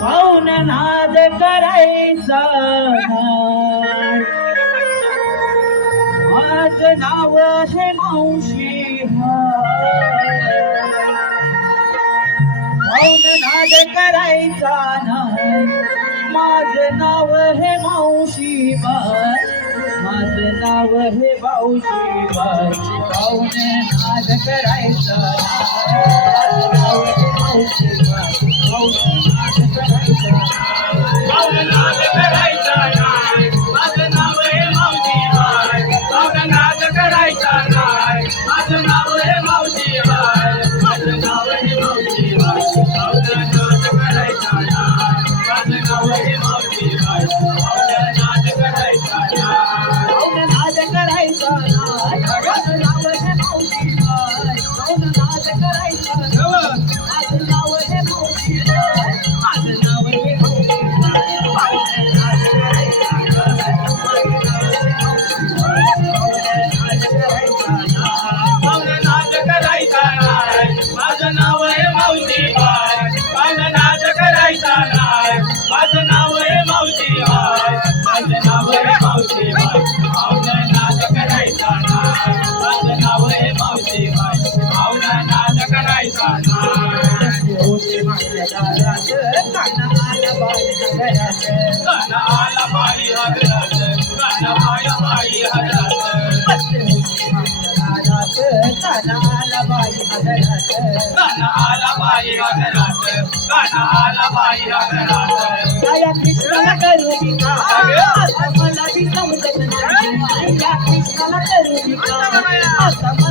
पाहून नाद करायचा आज नाव हे मावशी पाहून नाद करायचा नाही माझ नाव हे मावशी बाय माझ नाव हे मावशी बाय नाद करायचा नाव हे मावशी house. कृष्णाला करू दिला कृष्णाला करू दिला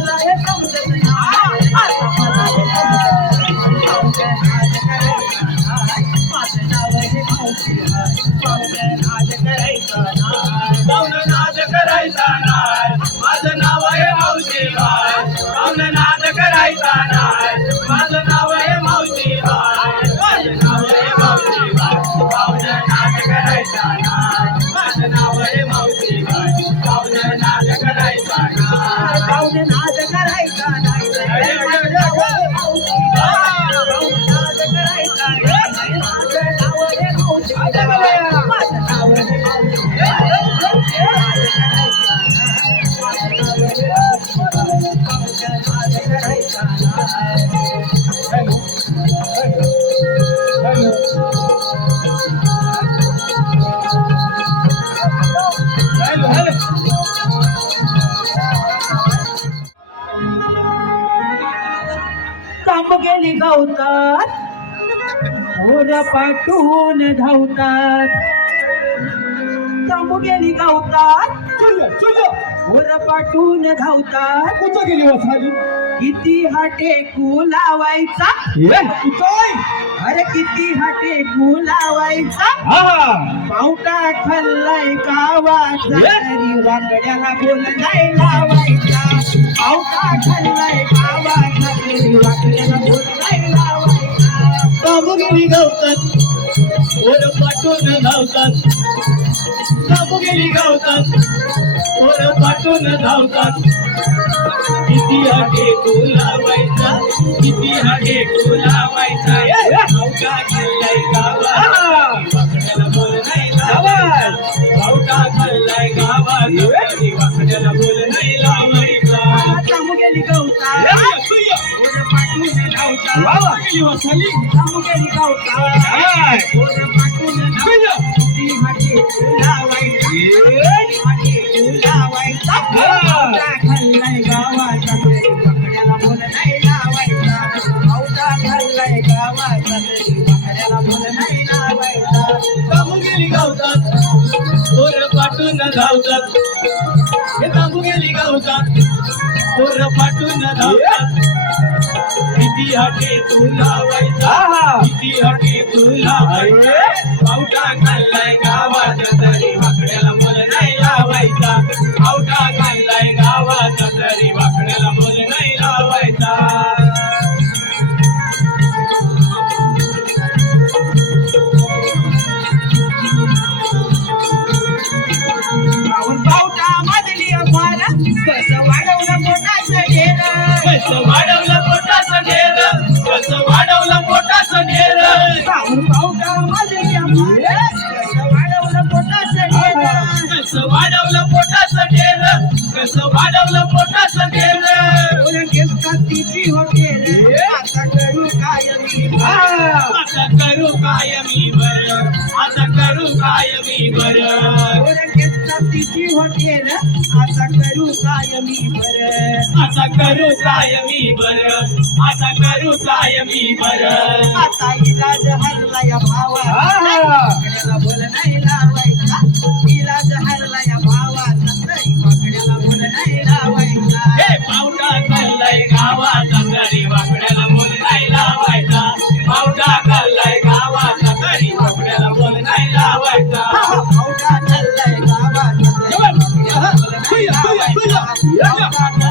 काम गेली गावतात. होर पाठून धावतात. काम गेली गावतात. होर पाठून धावतात. कुठं गेली किती हा टेकू लावायचा? अरे किती हाटे बोलावायचा पावटा खाल्लाय गावाचा तरी बोल नाही लावायचा. पावटा खाल्लाय गावाचा तरी बोल नाही लावायचा. बाबू गवतात ओर पाठून धावतात. गेली गावतात. ओर पाठून धावतात. किती हागे लावायचा किती हागे लावायचा गावला धावतात हे तांबू गेली गावतात. पोर पाठून किती हटे तुला किती हटे तुला पावटा खाल्लाय का? वाढवलं पोटाचं ठेवलं कसं वाढवलं पोटाचं ठेवलं तिची हॉटेल आता करू काय मी बर? आता करू काय मी बर? तिची हॉटेल आता करू काय मी बर? आता करू काय मी बर? आता करू काय मी बर? आता इलाज हरला या भावा Yeah.